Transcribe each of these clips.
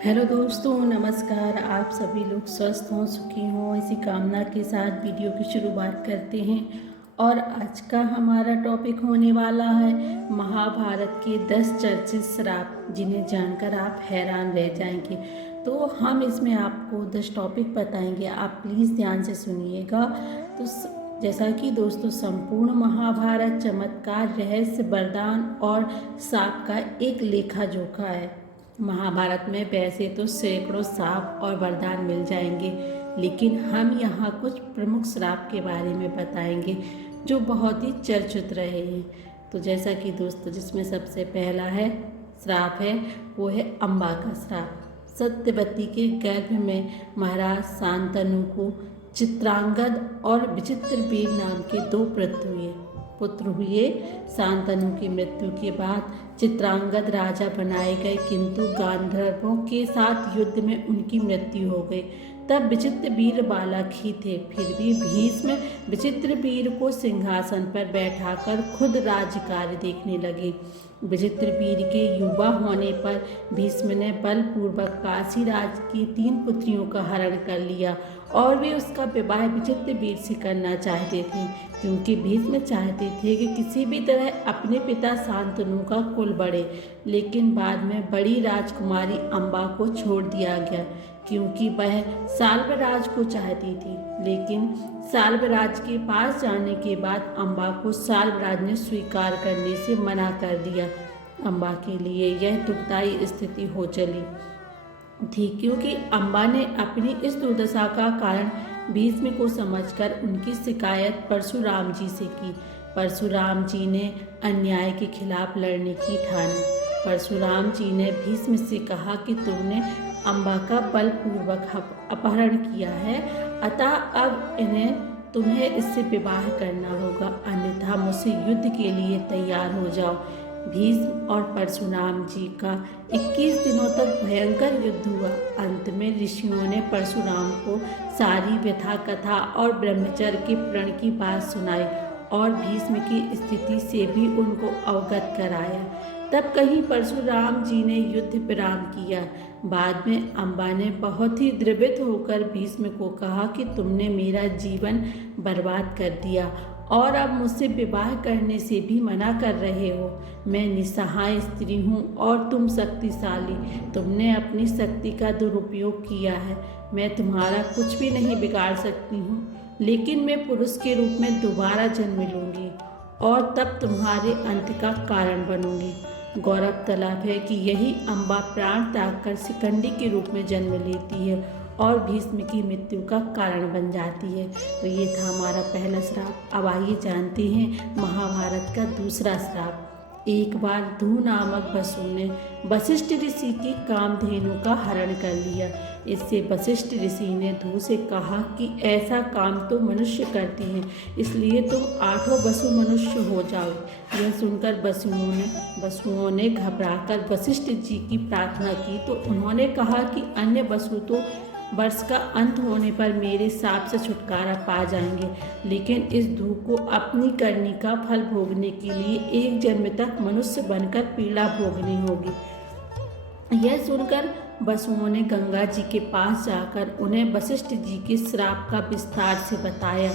Hello दोस्तों, नमस्कार। आप सभी लोग स्वस्थ हों, सुखी हों, इसी कामना के साथ वीडियो की शुरुआत करते हैं। और आज का हमारा टॉपिक होने वाला है महाभारत के 10 चर्चित श्राप, जिन्हें जानकर आप हैरान रह जाएंगे। तो हम इसमें आपको 10 टॉपिक बताएंगे, आप प्लीज़ ध्यान से सुनिएगा। तो जैसा कि दोस्तों, संपूर्ण महाभारत चमत्कार, रहस्य, वरदान और श्राप का एक लेखा जोखा है। महाभारत में वैसे तो सैकड़ों श्राप और वरदान मिल जाएंगे, लेकिन हम यहाँ कुछ प्रमुख श्राप के बारे में बताएंगे जो बहुत ही चर्चित रहे हैं। तो जैसा कि दोस्तों, जिसमें सबसे पहला है श्राप है वो है अम्बा का श्राप। सत्यवती के गर्भ में महाराज शांतनु को चित्रांगद और विचित्रवीर नाम के 2 पुत्र हुए। शांतनु की मृत्यु के बाद चित्रांगद राजा बनाए गए, किंतु गांधर्वों के साथ युद्ध में उनकी मृत्यु हो गई। तब विचित्रवीर बालक ही थे, फिर भी भीष्म विचित्रवीर को सिंहासन पर बैठाकर खुद राज्य कार्य देखने लगे। विचित्रवीर के युवा होने पर भीष्म ने बलपूर्वक काशीराज की 3 पुत्रियों का हरण कर लिया और वे उसका विवाह विचित्रवीर से करना चाहते थे, क्योंकि भीष्म चाहते थे कि किसी भी तरह अपने पिता शांतनु का कुल बढ़े। लेकिन बाद में बड़ी राजकुमारी अम्बा को छोड़ दिया गया, क्योंकि वह साल्वराज को चाहती थी। लेकिन साल्वराज के पास जाने के बाद अम्बा को साल्वराज ने स्वीकार करने से मना कर दिया। अम्बा के लिए यह दुखदायी स्थिति हो चली थी, क्योंकि अम्बा ने अपनी इस दुर्दशा का कारण भीष्म को समझकर उनकी शिकायत परशुराम जी से की। परशुराम जी ने अन्याय के खिलाफ लड़ने की ठानी। परशुराम जी ने भीष्म से कहा कि तुमने अम्बा का बलपूर्वक अपहरण किया है, अतः अब तुम्हें इससे विवाह करना होगा, अन्यथा मुझसे युद्ध के लिए तैयार हो जाओ। भीष्म और परशुराम जी का 21 दिनों तक भयंकर युद्ध हुआ। अंत में ऋषियों ने परशुराम को सारी व्यथा कथा और ब्रह्मचर्य के प्रण की बात सुनाई और भीष्म की स्थिति से भी उनको अवगत कराया। तब कहीं परशुराम जी ने युद्ध विराम किया। बाद में अम्बा ने बहुत ही द्रवित होकर भीष्म को कहा कि तुमने मेरा जीवन बर्बाद कर दिया और अब मुझसे विवाह करने से भी मना कर रहे हो। मैं निस्सहाय स्त्री हूँ और तुम शक्तिशाली। तुमने अपनी शक्ति का दुरुपयोग किया है। मैं तुम्हारा कुछ भी नहीं बिगाड़ सकती हूँ, लेकिन मैं पुरुष के रूप में दोबारा जन्म लूँगी और तब तुम्हारे अंत का कारण बनूंगी। गौरव तलब है कि यही अम्बा प्राण त्याग कर शिखंडी के रूप में जन्म लेती है और भीष्म की मृत्यु का कारण बन जाती है। तो ये था हमारा पहला श्राप। अब आइए जानते हैं महाभारत का दूसरा श्राप। एक बार धू नामक वसु ने वशिष्ठ ऋषि की कामधेनु का हरण कर लिया। इससे वशिष्ठ ऋषि ने धू से कहा कि ऐसा काम तो मनुष्य करते हैं, इसलिए तुम 8 वसु मनुष्य हो जाओ। यह सुनकर वसुओं ने घबराकर वशिष्ठ जी की प्रार्थना की, तो उन्होंने कहा कि अन्य वसु तो वर्ष का अंत होने पर मेरे शाप से छुटकारा पा जाएंगे, लेकिन इस धू को अपनी करनी का फल भोगने के लिए 1 जन्म तक मनुष्य बनकर पीड़ा भोगनी होगी। यह सुनकर वसुओं ने गंगा जी के पास जाकर उन्हें वशिष्ठ जी के श्राप का विस्तार से बताया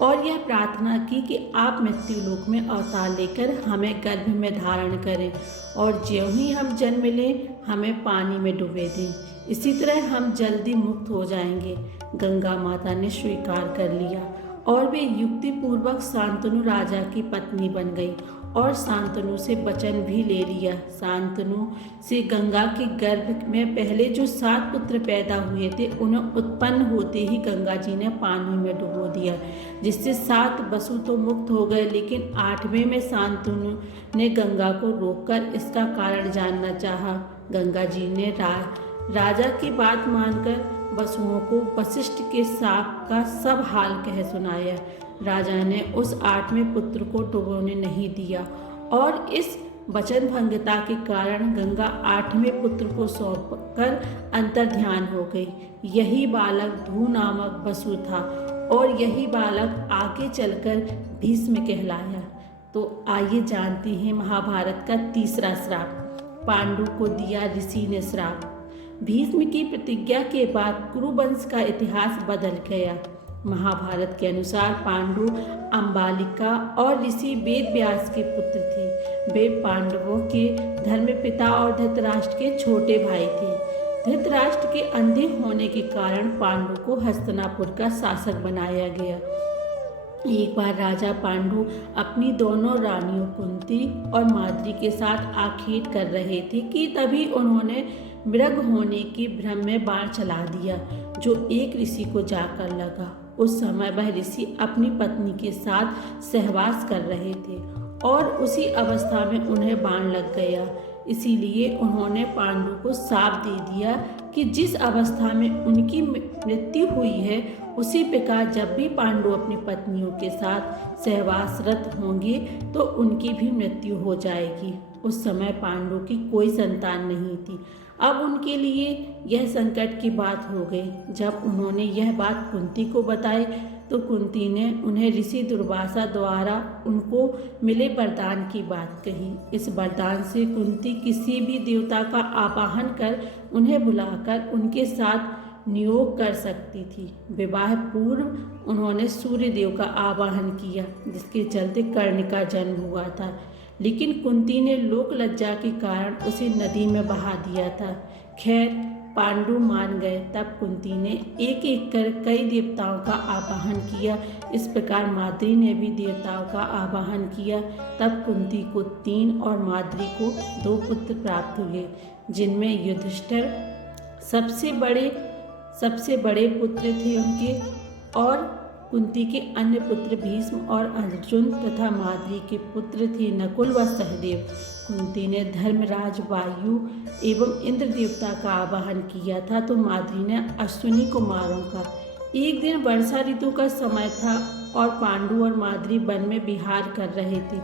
और यह प्रार्थना की कि आप मृत्युलोक में अवतार लेकर हमें गर्भ में धारण करें और ज्यों ही हम जन्म लें हमें पानी में डुबे दें। इसी तरह हम जल्दी मुक्त हो जाएंगे। गंगा माता ने स्वीकार कर लिया और वे युक्तिपूर्वक शांतनु राजा की पत्नी बन गई और शांतनु से वचन भी ले लिया। शांतनु से गंगा के गर्भ में पहले जो 7 पुत्र पैदा हुए थे, उन्हें उत्पन्न होते ही गंगा जी ने पानी में डुबो दिया, जिससे 7 वसु तो मुक्त हो गए। लेकिन 8वें में शांतनु ने गंगा को रोककर इसका कारण जानना चाहा। गंगा जी ने राजा की बात मानकर वसुओं को वशिष्ठ के शाप का सब हाल कह सुनाया। राजा ने उस 8वें पुत्र को डुबोने नहीं दिया और इस वचन भंगता के कारण गंगा 8वें पुत्र को सौंपकर अंतर्ध्यान हो गई। यही बालक धू नामक वसु था और यही बालक आगे चलकर भीष्म कहलाया। तो आइए जानते हैं महाभारत का तीसरा श्राप। पांडु को दिया ऋषि ने श्राप। भीष्म की प्रतिज्ञा के बाद कुरुवंश का इतिहास बदल गया। महाभारत के अनुसार पांडु अंबालिका और ऋषि वेद व्यास के पुत्र थे। वे पांडवों के धर्मपिता और धृतराष्ट्र के छोटे भाई थे। धृतराष्ट्र के अंधे होने के कारण पांडु को हस्तिनापुर का शासक बनाया गया। एक बार राजा पांडु अपनी दोनों रानियों कुंती और माद्री के साथ आखेट कर रहे थे कि तभी उन्होंने मृग होने के भ्रम में बाण चला दिया, जो एक ऋषि को जाकर लगा। उस समय वह ऋषि अपनी पत्नी के साथ सहवास कर रहे थे और उसी अवस्था में उन्हें बाण लग गया। इसीलिए उन्होंने पांडु को शाप दे दिया कि जिस अवस्था में उनकी मृत्यु हुई है, उसी प्रकार जब भी पांडु अपनी पत्नियों के साथ सहवासरत होंगे तो उनकी भी मृत्यु हो जाएगी। उस समय पांडु की कोई संतान नहीं थी। अब उनके लिए यह संकट की बात हो गई। जब उन्होंने यह बात कुंती को बताई तो कुंती ने उन्हें ऋषि दुर्वासा द्वारा उनको मिले वरदान की बात कही। इस वरदान से कुंती किसी भी देवता का आवाहन कर उन्हें बुलाकर उनके साथ नियोग कर सकती थी। विवाह पूर्व उन्होंने सूर्य देव का आवाहन किया, जिसके चलते कर्ण का जन्म हुआ था, लेकिन कुंती ने लोक लज्जा के कारण उसे नदी में बहा दिया था। खैर, पांडु मान गए। तब कुंती ने एक एक कर कई देवताओं का आवाहन किया। इस प्रकार माद्री ने भी देवताओं का आवाहन किया। तब कुंती को 3 और माद्री को 2 पुत्र प्राप्त हुए, जिनमें युधिष्ठिर सबसे बड़े पुत्र थे उनके, और कुंती के अन्य पुत्र भीष्म और अर्जुन तथा माद्री के पुत्र थे नकुल व सहदेव। कुंती ने धर्मराज वायु एवं इंद्र देवता का आवाहन किया था, तो माद्री ने अश्विनी कुमारों का। एक दिन वर्षा ऋतु का समय था और पांडु और माद्री वन में विहार कर रहे थे।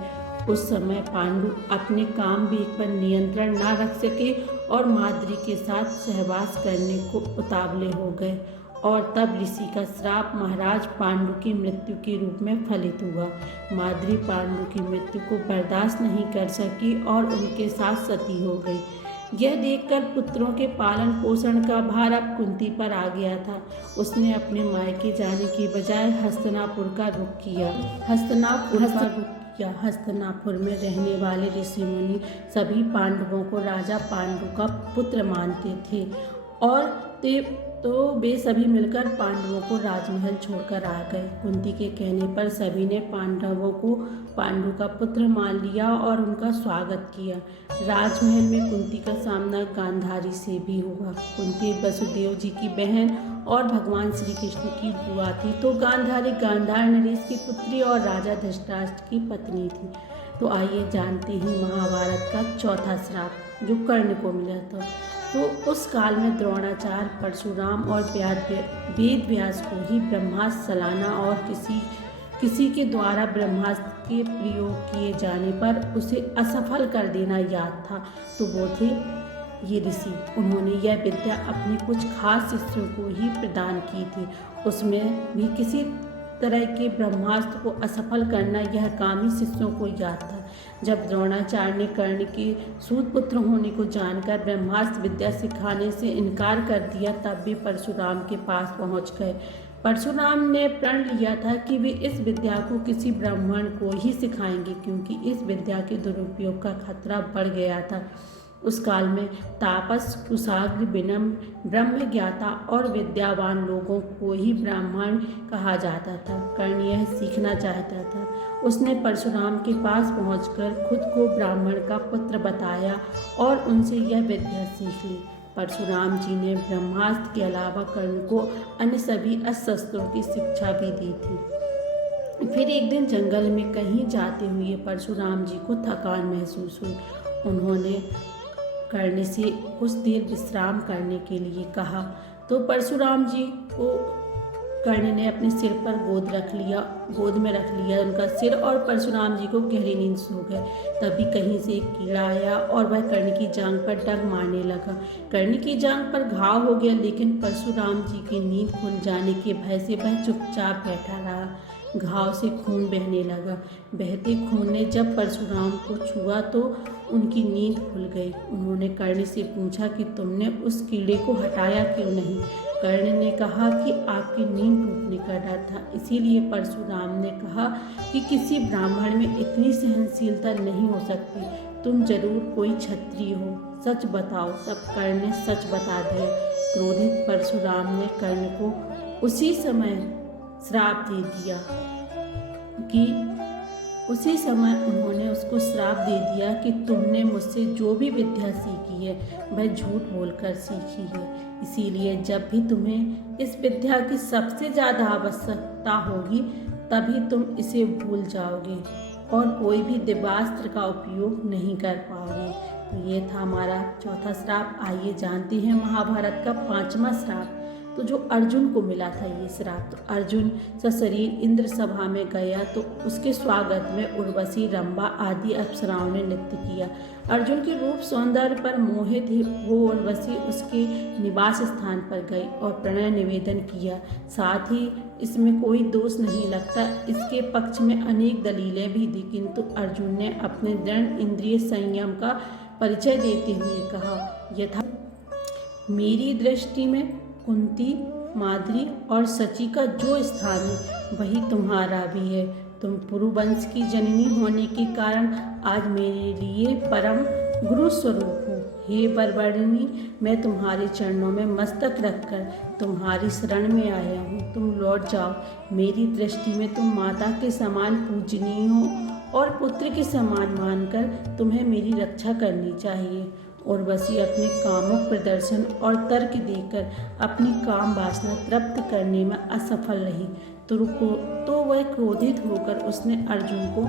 उस समय पांडु अपने काम वेग पर नियंत्रण न रख सके और माद्री के साथ सहवास करने को उतावले हो गए, और तब ऋषि का श्राप महाराज पांडु की मृत्यु के रूप में फलित हुआ। माद्री पांडु की मृत्यु को बर्दाश्त नहीं कर सकी और उनके साथ सती हो गई। यह देखकर पुत्रों के पालन पोषण का भार अब कुंती पर आ गया था। उसने अपने मायके जाने की बजाय हस्तिनापुर का रुख किया। हस्तिनापुर में रहने वाले ऋषि मुनि सभी पांडवों को राजा पांडु का पुत्र मानते थे, और तो वे सभी मिलकर पांडवों को राजमहल छोड़कर आ गए। कुंती के कहने पर सभी ने पांडवों को पांडु का पुत्र मान लिया और उनका स्वागत किया। राजमहल में कुंती का सामना गांधारी से भी हुआ। कुंती वसुदेव जी की बहन और भगवान श्री कृष्ण की बुआ थी, तो गांधारी गांधार नरेश की पुत्री और राजा धृतराष्ट्र की पत्नी थी। तो आइए जानते हैं महाभारत का चौथा श्राप जो कर्ण को मिला था। तो उस काल में द्रोणाचार्य, परशुराम और वेद व्यास को ही ब्रह्मास्त्र चलाना और किसी के द्वारा ब्रह्मास्त्र के प्रयोग किए जाने पर उसे असफल कर देना याद था। तो वो थे ये ऋषि। उन्होंने यह विद्या अपने कुछ खास शिष्यों को ही प्रदान की थी। उसमें भी किसी तरह के ब्रह्मास्त्र को असफल करना यह काम ही शिष्यों को याद था। जब द्रोणाचार्य ने कर्ण के सूत पुत्र होने को जानकर ब्रह्मास्त्र विद्या सिखाने से इनकार कर दिया, तब भी परशुराम के पास पहुंच गए। परशुराम ने प्रण लिया था कि वे इस विद्या को किसी ब्राह्मण को ही सिखाएंगे, क्योंकि इस विद्या के दुरुपयोग का खतरा बढ़ गया था। उस काल में तापस, कुशाग्र, विनम्र, ब्रह्मज्ञाता और विद्यावान लोगों को ही ब्राह्मण कहा जाता था। कर्ण यह सीखना चाहता था। उसने परशुराम के पास पहुंचकर खुद को ब्राह्मण का पुत्र बताया और उनसे यह विद्या सीख ली। परशुराम जी ने ब्रह्मास्त्र के अलावा कर्ण को अन्य सभी अस्त्रों की शिक्षा भी दी थी। फिर एक दिन जंगल में कहीं जाते हुए परशुराम जी को थकान महसूस हुई। उन्होंने कर्ण से कुछ देर विश्राम करने के लिए कहा, तो परशुराम जी को कर्ण ने अपने सिर पर गोद में रख लिया उनका सिर, और परशुराम जी को गहरी नींद सो गए। तभी कहीं से एक कीड़ा आया और वह कर्ण की जांघ पर डग मारने लगा। कर्ण की जांघ पर घाव हो गया, लेकिन परशुराम जी की नींद खुल जाने के भय से वह चुपचाप बैठा रहा। घाव से खून बहने लगा। बहते खून ने जब परशुराम को छुआ तो उनकी नींद खुल गई। उन्होंने कर्ण से पूछा कि तुमने उस कीड़े को हटाया क्यों नहीं। कर्ण ने कहा कि आपकी नींद टूटने का डर था। इसीलिए परशुराम ने कहा कि किसी ब्राह्मण में इतनी सहनशीलता नहीं हो सकती। तुम जरूर कोई क्षत्रिय हो, सच बताओ। तब कर्ण ने सच बता दिया। क्रोधित परशुराम ने कर्ण को उसी समय श्राप दे दिया उन्होंने उसको श्राप दे दिया कि तुमने मुझसे जो भी विद्या सीखी है वह झूठ बोलकर सीखी है। इसीलिए जब भी तुम्हें इस विद्या की सबसे ज़्यादा आवश्यकता होगी तभी तुम इसे भूल जाओगे और कोई भी दिव्यास्त्र का उपयोग नहीं कर पाओगे। तो ये था हमारा चौथा श्राप। आइए जानते हैं महाभारत का 5वां श्राप। तो जो अर्जुन को मिला था ये श्राप। तो अर्जुन सशरीर इंद्र सभा में गया तो उसके स्वागत में उर्वशी, रंभा आदि अप्सराओं ने नृत्य किया। अर्जुन के रूप सौंदर्य पर मोहित हो उर्वशी उसके निवास स्थान पर गई और प्रणय निवेदन किया। साथ ही इसमें कोई दोष नहीं लगता। इसके पक्ष में अनेक दलीलें भी दी, किंतु अर्जुन ने अपने दृढ़ इंद्रिय संयम का परिचय देते हुए कहा, यथा मेरी दृष्टि में कुंती, माद्री और सची का जो स्थान है वही तुम्हारा भी है। तुम पुरुवंश की जननी होने के कारण आज मेरे लिए परम गुरु स्वरूप हो। हे बरबरनी, मैं तुम्हारे चरणों में मस्तक रखकर तुम्हारी शरण में आया हूँ। तुम लौट जाओ। मेरी दृष्टि में तुम माता के समान पूजनीय हो और पुत्र के समान मानकर तुम्हें मेरी रक्षा करनी चाहिए। उर्वशी अपने कामुक प्रदर्शन और तर्क देकर अपनी काम वासना तृप्त करने में असफल रही तो वह क्रोधित होकर उसने अर्जुन को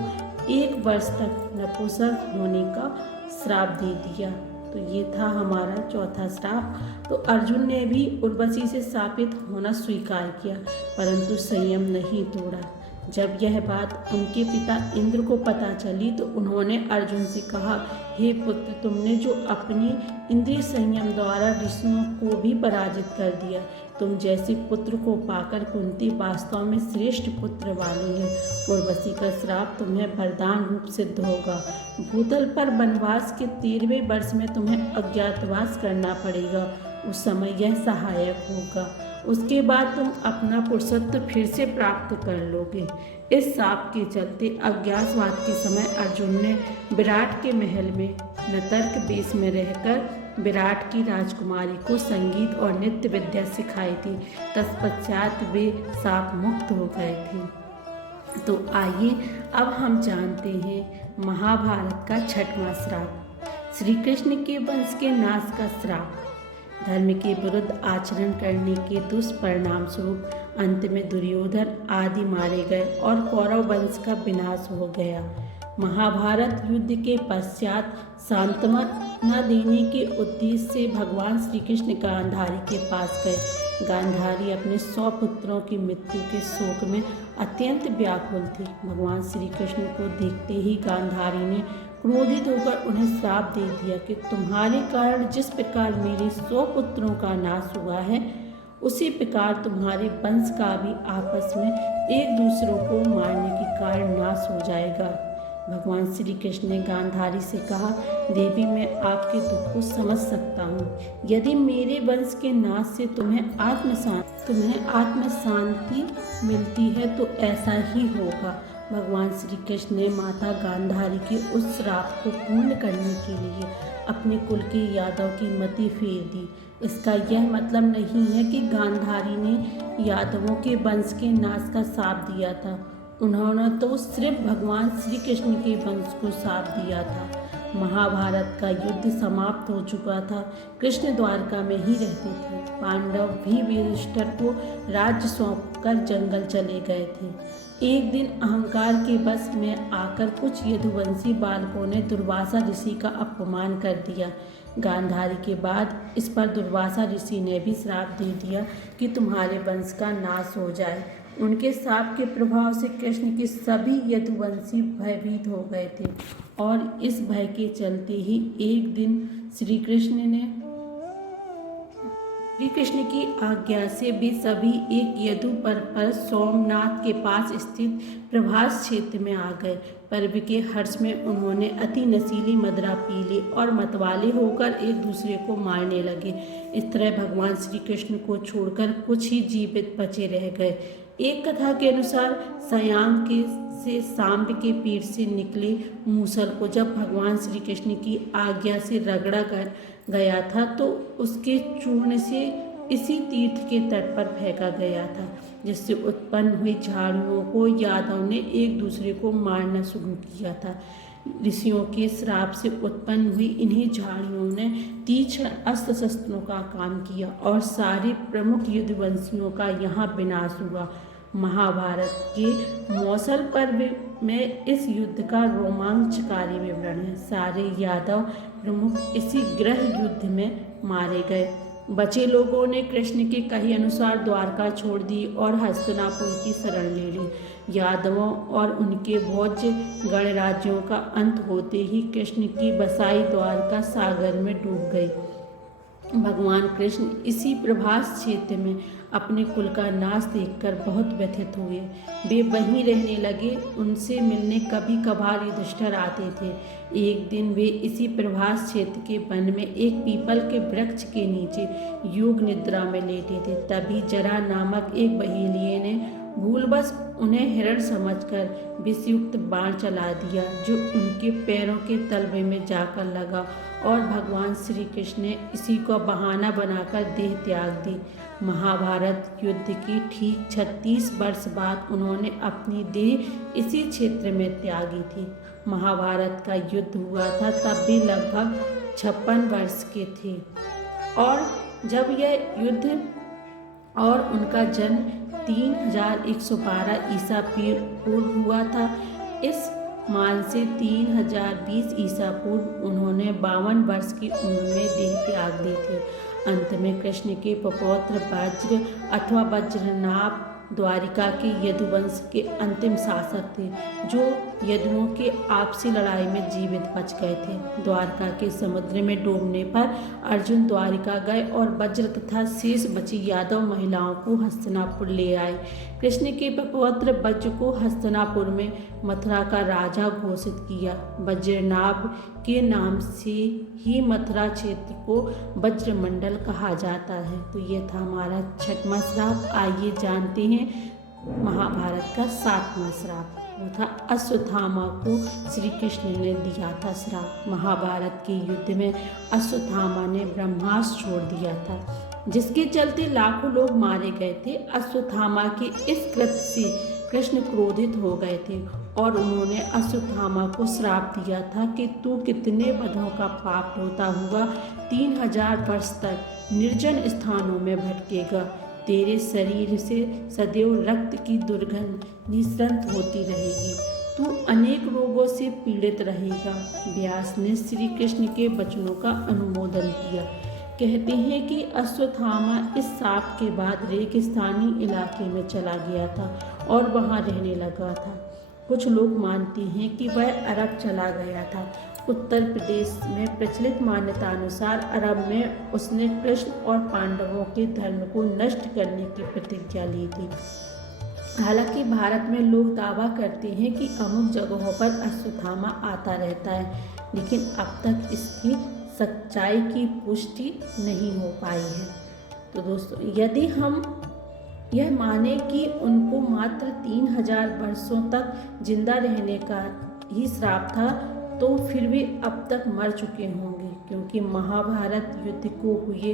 1 वर्ष तक नपुंसक होने का श्राप दे दिया। तो ये था हमारा चौथा श्राप। तो अर्जुन ने भी उर्वशी से शापित होना स्वीकार किया, परंतु संयम नहीं तोड़ा। जब यह बात उनके पिता इंद्र को पता चली तो उन्होंने अर्जुन से कहा, हे पुत्र, तुमने जो अपने इंद्रिय संयम द्वारा ऋषियों को भी पराजित कर दिया, तुम जैसे पुत्र को पाकर कुंती वास्तव में श्रेष्ठ पुत्र वाली है। उर्वशी का श्राप तुम्हें वरदान रूप सिद्ध होगा। भूतल पर वनवास के 13वें वर्ष में तुम्हें अज्ञातवास करना पड़ेगा। उस समय यह सहायक होगा। उसके बाद तुम अपना पुरुषत्व फिर से प्राप्त कर लोगे। इस शाप के चलते अज्ञातवास के समय अर्जुन ने विराट के महल में नर्तक वेश में रहकर विराट की राजकुमारी को संगीत और नृत्य विद्या सिखाई थी। तत्पश्चात वे शाप मुक्त हो गए थे। तो आइए अब हम जानते हैं महाभारत का 6वां श्राप, श्री कृष्ण के वंश के नाश का श्राप। धर्म के विरुद्ध आचरण करने के दुष्परिणाम स्वरूप अंत में दुर्योधन आदि मारे गए और कौरव वंश का विनाश हो गया। महाभारत युद्ध के पश्चात सांत्वना देने के उद्देश्य से भगवान श्री कृष्ण गांधारी के पास गए। गांधारी अपने 100 पुत्रों की मृत्यु के शोक में अत्यंत व्याकुल थी। भगवान श्री कृष्ण को देखते ही गांधारी ने क्रोधित होकर उन्हें श्राप दे दिया कि तुम्हारे कारण जिस प्रकार मेरे 100 पुत्रों का नाश हुआ है, उसी प्रकार तुम्हारे वंश का भी आपस में एक दूसरों को मारने के कारण नाश हो जाएगा। भगवान श्री कृष्ण ने गांधारी से कहा, देवी, मैं आपके दुख को समझ सकता हूँ। यदि मेरे वंश के नाश से तुम्हें आत्म शांति मिलती है तो ऐसा ही होगा। भगवान श्री कृष्ण ने माता गांधारी के उस श्राप को पूर्ण करने के लिए अपने कुल के यादव की मति फेर दी। इसका यह मतलब नहीं है कि गांधारी ने यादवों के वंश के नाश का शाप दिया था। उन्होंने तो सिर्फ भगवान श्री कृष्ण के वंश को शाप दिया था। महाभारत का युद्ध समाप्त हो चुका था। कृष्ण द्वारका में ही रहते थे। पांडव भी युधिष्ठिर को राज्य सौंपकर जंगल चले गए थे। एक दिन अहंकार के वश में आकर कुछ यदुवंशी बालकों ने दुर्वासा ऋषि का अपमान कर दिया। गांधारी के बाद इस पर दुर्वासा ऋषि ने भी श्राप दे दिया कि तुम्हारे वंश का नाश हो जाए। उनके शाप के प्रभाव से कृष्ण के सभी यदुवंशी भयभीत हो गए थे और इस भय के चलते ही एक दिन श्री कृष्ण ने श्री कृष्ण की आज्ञा से वे सभी एक यदु पर्वत पर सोमनाथ के पास स्थित प्रभास क्षेत्र में आ गए। पर्व के हर्ष में उन्होंने अति नशीली मदिरा पी ली और मतवाले होकर एक दूसरे को मारने लगे। इस तरह भगवान श्री कृष्ण को छोड़कर कुछ ही जीवित बचे रह गए। एक कथा के अनुसार सयांग से सांब के पेट से निकले मूसल को जब भगवान श्री कृष्ण की आज्ञा से रगड़ा गया था तो उसके चूर्ण से इसी तीर्थ के तट पर फेंका गया था, जिससे उत्पन्न हुई झाड़ियों को यादवों ने एक दूसरे को मारना शुरू किया था। ऋषियों के श्राप से उत्पन्न हुई इन्हीं झाड़ियों ने तीक्ष्ण अस्त्र शस्त्रों का काम किया और सारे प्रमुख युद्धवंशियों का यहाँ विनाश हुआ। महाभारत के मौसल पर्व में इस युद्ध का रोमांचकारी विवरण है। सारे यादव प्रमुख इसी गृह युद्ध में मारे गए। बचे लोगों ने कृष्ण के कहे अनुसार द्वारका छोड़ दी और हस्तिनापुर की शरण ले ली। यादवों और उनके भोज गणराज्यों का अंत होते ही कृष्ण की बसाई द्वारका सागर में डूब गई। भगवान कृष्ण इसी प्रभास क्षेत्र में अपने कुल का नाश देखकर बहुत व्यथित हुए। वे वहीं रहने लगे। उनसे मिलने कभी कभार युधिष्ठिर आते थे। एक दिन वे इसी प्रभास क्षेत्र के वन में एक पीपल के वृक्ष के नीचे योग निद्रा में लेटे थे। तभी जरा नामक एक बहेलिये ने भूलवश उन्हें हिरण समझकर विषयुक्त बाण चला दिया, जो उनके पैरों के तलवे में जाकर लगा और भगवान श्री कृष्ण ने इसी को बहाना बनाकर देह त्याग दी। महाभारत युद्ध की ठीक 36 वर्ष बाद उन्होंने अपनी देह इसी क्षेत्र में त्यागी थी। महाभारत का युद्ध हुआ था तब भी लगभग 56 वर्ष के थे और जब यह युद्ध और उनका जन्म 3112 ईसा पूर्व हुआ था। इस मान से 3020 ईसा पूर्व उन्होंने 52 वर्ष की उम्र में देह त्याग दी थी। अंत में कृष्ण के पौत्र वज्र अथवा वज्रनाभ द्वारिका के यदुवंश के अंतिम शासक थे, जो यदुओं के आपसी लड़ाई में जीवित बच गए थे। द्वारका के समुद्र में डूबने पर अर्जुन द्वारिका गए और वज्र तथा शेष बची यादव महिलाओं को हस्तिनापुर ले आए। कृष्ण के पौत्र वज्र को हस्तिनापुर में मथुरा का राजा घोषित किया। वज्रनाभ के नाम से ही मथुरा क्षेत्र को वज्रमंडल कहा जाता है। तो ये था हमारा 6वां श्राप। आइए जानते हैं महाभारत का 7वां श्राप। वो था अश्वत्थामा को श्री कृष्ण ने दिया था श्राप। महाभारत के युद्ध में अश्वत्थामा ने ब्रह्मास्त्र छोड़ दिया था, जिसके चलते लाखों लोग मारे गए थे। अश्वत्थामा के इस कृत्य से कृष्ण क्रोधित हो गए थे और उन्होंने अश्वत्थामा को श्राप दिया था कि तू कितने वधों का पाप ढोता हुआ 3000 वर्ष तक निर्जन स्थानों में भटकेगा। तेरे शरीर से सदैव रक्त की दुर्गंध निस्संत होती रहेगी। तू अनेक रोगों से पीड़ित रहेगा। व्यास ने श्री कृष्ण के वचनों का अनुमोदन किया। कहते हैं कि अश्वत्थामा इस शाप के बाद रेगिस्तानी इलाके में चला गया था और वहां रहने लगा था। कुछ लोग मानते हैं कि वह अरब चला गया था। उत्तर प्रदेश में प्रचलित मान्यता अनुसार अरब में उसने कृष्ण और पांडवों के धर्म को नष्ट करने की प्रतिज्ञा ली थी। हालांकि भारत में लोग दावा करते हैं कि अमुक जगहों पर अश्वत्थामा आता रहता है, लेकिन अब तक इसकी सच्चाई की पुष्टि नहीं हो पाई है। तो दोस्तों, यदि हम यह माने कि उनको मात्र 3000 वर्षों तक जिंदा रहने का ही श्राप था, तो फिर वे अब तक मर चुके होंगे, क्योंकि महाभारत युद्ध को हुए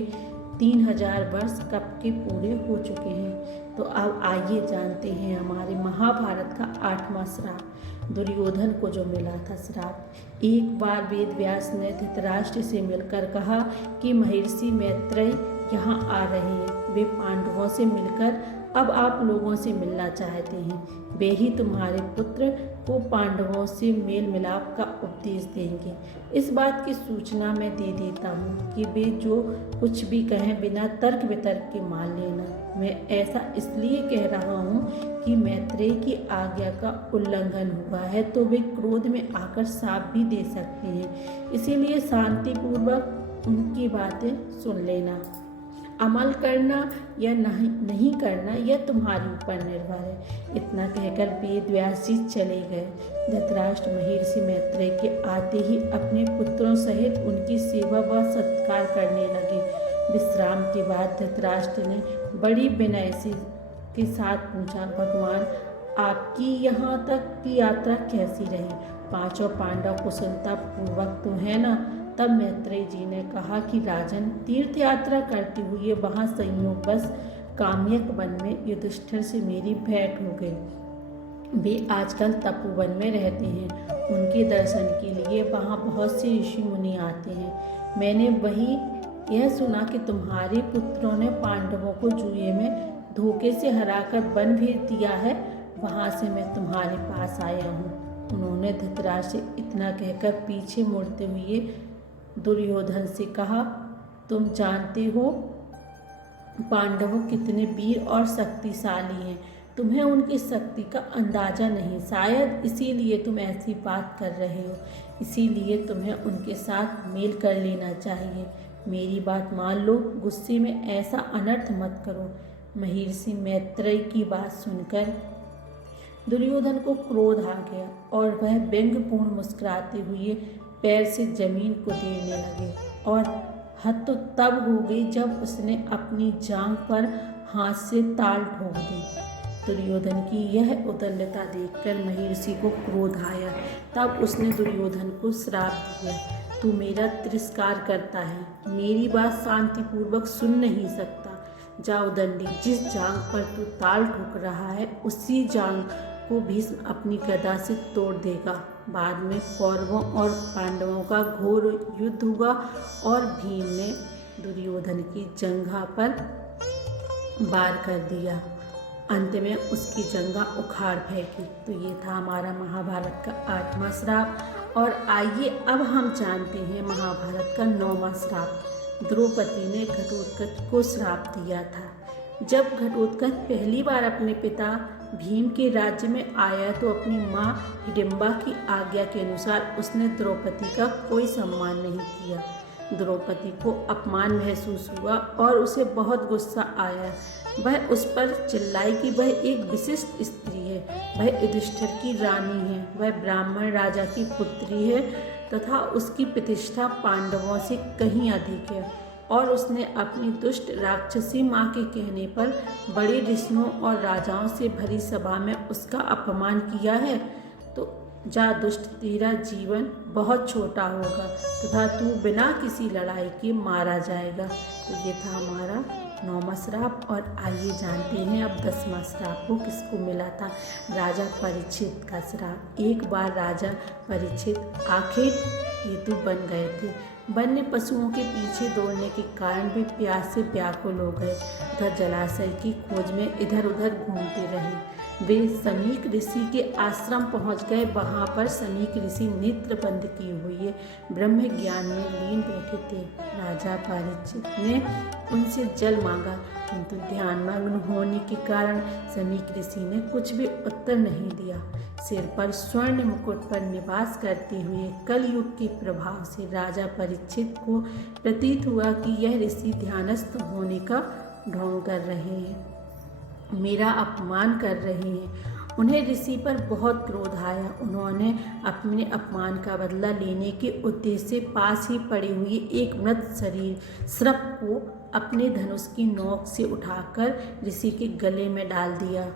3000 वर्ष कब के पूरे हो चुके हैं। तो अब आइए जानते हैं हमारे महाभारत का 8वां श्राप। दुर्योधन को जो मिला था श्राप। एक बार वेद व्यास ने धृतराष्ट्र से मिलकर कहा कि महर्षि मैत्रेय यहाँ आ रहे हैं। वे पांडवों से मिलकर अब आप लोगों से मिलना चाहते हैं। वे ही तुम्हारे पुत्र को पांडवों से मेल मिलाप का उपदेश देंगे। इस बात की सूचना मैं दे देता हूँ कि वे जो कुछ भी कहें बिना तर्क वितर्क के मान लेना। मैं ऐसा इसलिए कह रहा हूँ कि मैत्रेय की आज्ञा का उल्लंघन हुआ है तो वे क्रोध में आकर शाप भी दे सकते हैं, इसीलिए शांतिपूर्वक उनकी बातें सुन लेना। अमल करना या नहीं करना यह तुम्हारे ऊपर निर्भर है। इतना कहकर वेद व्यास जी चले गए। धृतराष्ट्र महर्षि मैत्रेय के आते ही अपने पुत्रों सहित उनकी सेवा व सत्कार करने लगे। विश्राम के बाद धृतराष्ट्र ने बड़ी विनय के साथ पूछा, भगवान आपकी यहाँ तक की यात्रा कैसी रही? पांचों पांडव कुशलता पूर्वक तो है ना? तब मैत्रेय जी ने कहा कि राजन, तीर्थ यात्रा करते हुए वहाँ संयोगवश काम्यक वन में युधिष्ठिर से मेरी भेंट हो गई। वे आजकल तपोवन में रहते हैं। उनके दर्शन के लिए वहाँ बहुत से ऋषि मुनि आते हैं। मैंने वही यह सुना कि तुम्हारे पुत्रों ने पांडवों को जुए में धोखे से हराकर वन भेज दिया है। वहाँ से मैं तुम्हारे पास आया हूँ। उन्होंने धृतराष्ट्र से इतना कहकर पीछे मुड़ते हुए दुर्योधन से कहा, तुम जानते हो पांडव कितने वीर और शक्तिशाली हैं। तुम्हें उनकी शक्ति का अंदाजा नहीं, शायद इसीलिए तुम ऐसी बात कर रहे हो। इसीलिए तुम्हें उनके साथ मेल कर लेना चाहिए। मेरी बात मान लो, गुस्से में ऐसा अनर्थ मत करो। महर्षि मैत्रेय की बात सुनकर दुर्योधन को क्रोध आ गया और वह व्यंग्यपूर्ण मुस्कुराते हुए पैर से जमीन को देने लगे। और हद तो तब हो गई जब उसने अपनी जांघ पर हाथ से ताल ठोक दी। दुर्योधन की यह उदंडता देखकर महर्षि को क्रोध आया। तब उसने दुर्योधन को श्राप दिया, तू मेरा तिरस्कार करता है, मेरी बात शांतिपूर्वक सुन नहीं सकता। जा उदंडी, जिस जांघ पर तू ताल ठोक रहा है उसी जांघ को भीष्म अपनी गदा से तोड़ देगा। बाद में कौरवों और पांडवों का घोर युद्ध हुआ और भीम ने दुर्योधन की जंघा पर वार कर दिया। अंत में उसकी जंघा उखाड़ फेंकी। तो ये था हमारा महाभारत का 8वां श्राप। और आइए अब हम जानते हैं महाभारत का 9वां श्राप। द्रौपदी ने घटोत्कच को श्राप दिया था। जब घटोत्कच पहली बार अपने पिता भीम के राज्य में आया तो अपनी माँ हिडिंबा की आज्ञा के अनुसार उसने द्रौपदी का कोई सम्मान नहीं किया। द्रौपदी को अपमान महसूस हुआ और उसे बहुत गुस्सा आया। वह उस पर चिल्लाई कि वह एक विशिष्ट स्त्री है, वह युधिष्ठिर की रानी है, वह ब्राह्मण राजा की पुत्री है तथा उसकी प्रतिष्ठा पांडवों से कहीं अधिक है। और उसने अपनी दुष्ट राक्षसी माँ के कहने पर बड़े ऋषियों और राजाओं से भरी सभा में उसका अपमान किया है। तो जा दुष्ट, तेरा जीवन बहुत छोटा होगा तथा तू बिना किसी लड़ाई के मारा जाएगा। तो ये था हमारा 9वां श्राप। और आइए जानते हैं अब 10वां श्राप को किसको मिला था। राजा परीक्षित का श्राप। एक बार राजा परीक्षित आखेट हेतु बन गए थे। वन्य पशुओं के पीछे दौड़ने के कारण वे प्यास से व्याकुल हो गए तथा जलाशय की खोज में इधर उधर घूमते रहे। वे समीक ऋषि के आश्रम पहुंच गए। वहां पर समीक ऋषि नेत्र बंद किए हुए ब्रह्म ज्ञान में लीन बैठे थे। राजा परीक्षित ने उनसे जल मांगा, किंतु ध्यानमग्न होने के कारण समीक ऋषि ने कुछ भी उत्तर नहीं दिया। सिर पर स्वर्ण मुकुट पर निवास करते हुए कलयुग के प्रभाव से राजा परीक्षित को प्रतीत हुआ कि यह ऋषि ध्यानस्थ होने का ढोंग कर रहे हैं, मेरा अपमान कर रहे हैं। उन्हें ऋषि पर बहुत क्रोध आया। उन्होंने अपने अपमान का बदला लेने के उद्देश्य से पास ही पड़ी हुई एक मृत शरीर सर्प को अपने धनुष की नोक से उठाकर ऋषि के गले में डाल दिया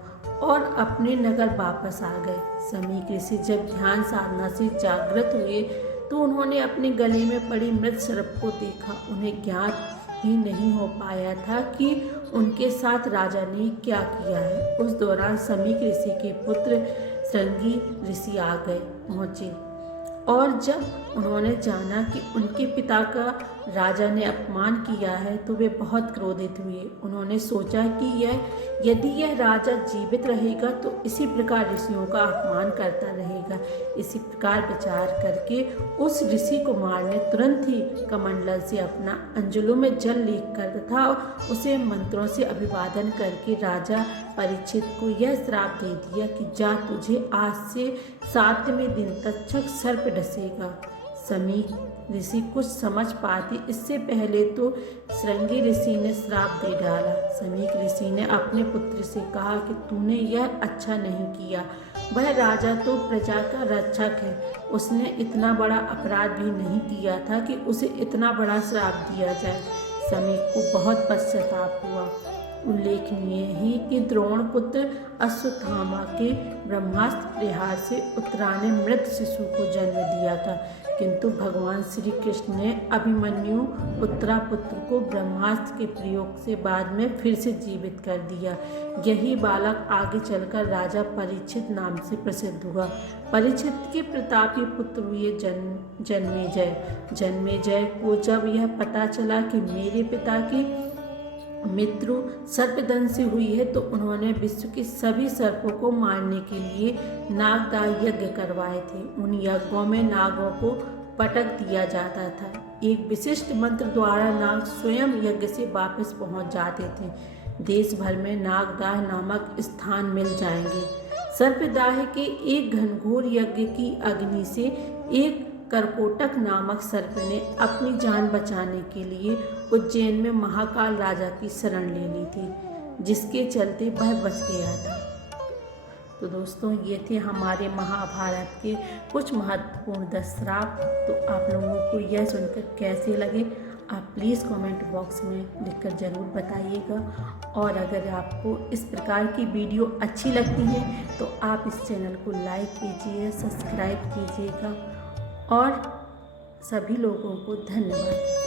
और अपने नगर वापस आ गए। समीक ऋषि जब ध्यान साधना से जागृत हुए तो उन्होंने अपने गले में पड़ी मृत सर्प को देखा। उन्हें ज्ञात ही नहीं हो पाया था कि उनके साथ राजा ने क्या किया है। उस दौरान समीक ऋषि के पुत्र श्रृंगी ऋषि आ गए पहुँचे और जब उन्होंने जाना कि उनके पिता का राजा ने अपमान किया है तो वे बहुत क्रोधित हुए। उन्होंने सोचा कि यदि यह राजा जीवित रहेगा तो इसी प्रकार ऋषियों का अपमान करता रहेगा। इसी प्रकार विचार करके उस ऋषि कुमार ने तुरंत ही कमंडल से अपना अंजलों में जल लेकर तथा उसे मंत्रों से अभिवादन करके राजा परीक्षित को यह श्राप दे दिया कि जा, तुझे आज से 7वें दिन तक्षक सर्प डसेगा। समीक ऋषि कुछ समझ पाते इससे पहले तो श्रृंगी ऋषि ने श्राप दे डाला। समीक ऋषि ने अपने पुत्र से कहा कि तूने यह अच्छा नहीं किया। वह राजा तो प्रजा का रक्षक है, उसने इतना बड़ा अपराध भी नहीं किया था कि उसे इतना बड़ा श्राप दिया जाए। समीक को बहुत पश्चाताप हुआ। उल्लेखनीय है कि द्रोण पुत्र अश्वत्थामा के ब्रह्मास्त्र प्रहार से उत्तरा ने मृत शिशु को जन्म दिया था, किंतु भगवान श्री कृष्ण ने अभिमन्यु उत्तरा पुत्र को ब्रह्मास्त्र के प्रयोग से बाद में फिर से जीवित कर दिया। यही बालक आगे चलकर राजा परीक्षित नाम से प्रसिद्ध हुआ। परीक्षित के प्रतापी पुत्र हुए जन्मेजय को जब यह पता चला कि मेरे पिता की मृत्यु सर्पदंश हुई है तो उन्होंने विश्व के सभी सर्पों को मारने के लिए नागदाह यज्ञ करवाए थे। उन यज्ञों में नागों को पटक दिया जाता था। एक विशिष्ट मंत्र द्वारा नाग स्वयं यज्ञ से वापस पहुंच जाते थे। देश भर में नागदाह नामक स्थान मिल जाएंगे। सर्पदाह के एक घनघोर यज्ञ की अग्नि से एक करकोटक नामक सर्प ने अपनी जान बचाने के लिए उज्जैन में महाकाल राजा की शरण ले ली थी, जिसके चलते वह बच गया था। तो दोस्तों, ये थे हमारे महाभारत के कुछ महत्वपूर्ण 10 श्राप। तो आप लोगों को यह सुनकर कैसे लगे, आप प्लीज़ कमेंट बॉक्स में लिखकर ज़रूर बताइएगा। और अगर आपको इस प्रकार की वीडियो अच्छी लगती है तो आप इस चैनल को लाइक कीजिए, सब्सक्राइब कीजिएगा। और सभी लोगों को धन्यवाद।